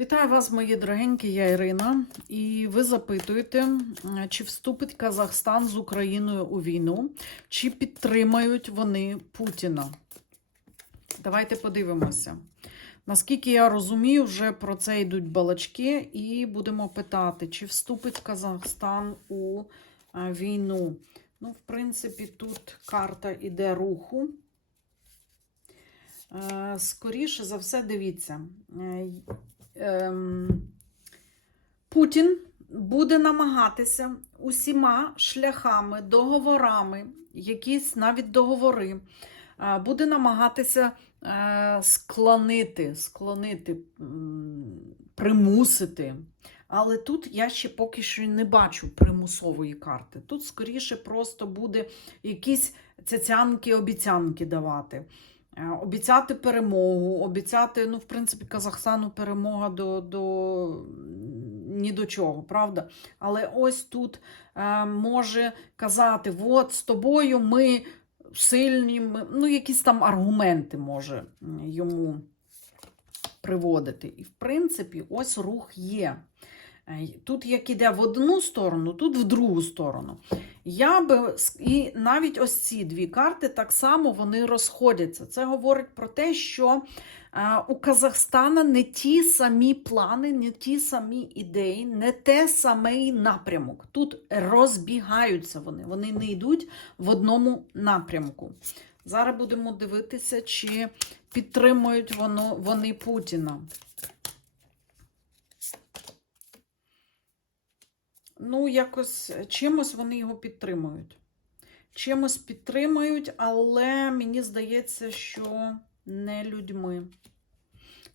Вітаю вас, мої дорогенькі, я Ірина. І ви запитуєте, чи вступить Казахстан з Україною у війну, чи підтримають вони Путіна. Давайте подивимося. Наскільки я розумію, вже про це йдуть балачки, і будемо питати, чи вступить Казахстан у е, війну. Ну, в принципі, тут карта іде руху. Е, Скоріше за все, дивіться. Ем, Путін буде намагатися усіма шляхами, договорами, якісь навіть договори, е, буде намагатися е, склонити, склонити, примусити. Але тут я ще поки що не бачу примусової карти. Тут скоріше просто буде якісь цяцянки, обіцянки давати. Е, Обіцяти перемогу, обіцяти, ну, в принципі, Казахстану перемога до, до ні до чого, правда? Але ось тут е, може казати: от з тобою ми сильні, ми, ну, якісь там аргументи може йому приводити. І, в принципі, ось рух є. Е, Тут як іде в одну сторону, тут в другу сторону. Я би і навіть ось ці дві карти так само вони розходяться. Це говорить про те, що е, у Казахстана не ті самі плани, не ті самі ідеї, не те самий напрямок. Тут розбігаються вони, вони не йдуть в одному напрямку. Зараз будемо дивитися, чи підтримують воно, вони Путіна. Ну, якось чимось вони його підтримують. Чимось підтримують, але мені здається, що не людьми.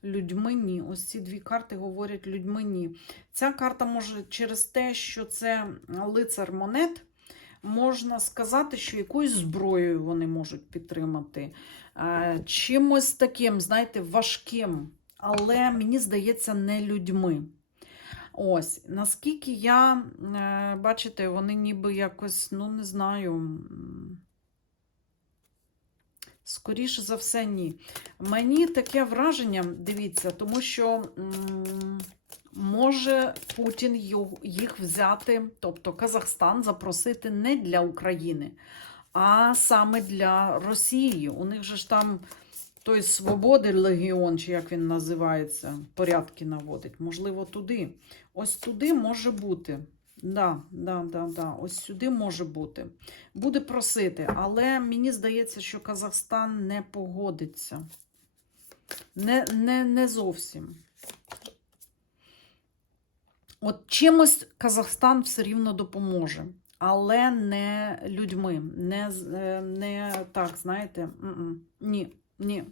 Людьми ні. Ось ці дві карти говорять людьми ні. Ця карта може через те, що це лицар монет, можна сказати, що якоюсь зброєю вони можуть підтримати. Е, Чимось таким, знаєте, важким. Але мені здається, не людьми. Ось, наскільки я, е, бачите, вони ніби якось, ну, не знаю. Скоріше за все, ні. Мені таке враження, дивіться, тому що може Путін їх взяти, тобто Казахстан запросити не для України, а саме для Росії. У них же ж там той Свободи Легіон, чи як він називається, порядки наводить. Можливо, туди. Ось туди може бути. Да, да, да, да. Ось сюди може бути. Буде просити, але мені здається, що Казахстан не погодиться. Не, не, не зовсім. От чимось Казахстан все рівно допоможе, але не людьми. Не, е, не так, знаєте, ні, ні.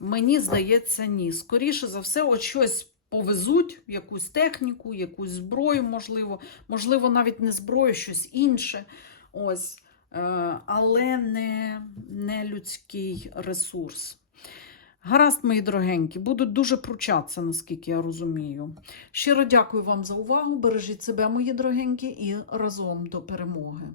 Мені здається, ні. Скоріше за все, от щось повезуть, якусь техніку, якусь зброю, можливо, можливо, навіть не зброю, щось інше. Ось. Е, Але не, не людський ресурс. Гаразд, мої дорогенькі, будуть дуже пручатися, наскільки я розумію. Щиро дякую вам за увагу. Бережіть себе, мої дорогенькі, і разом до перемоги.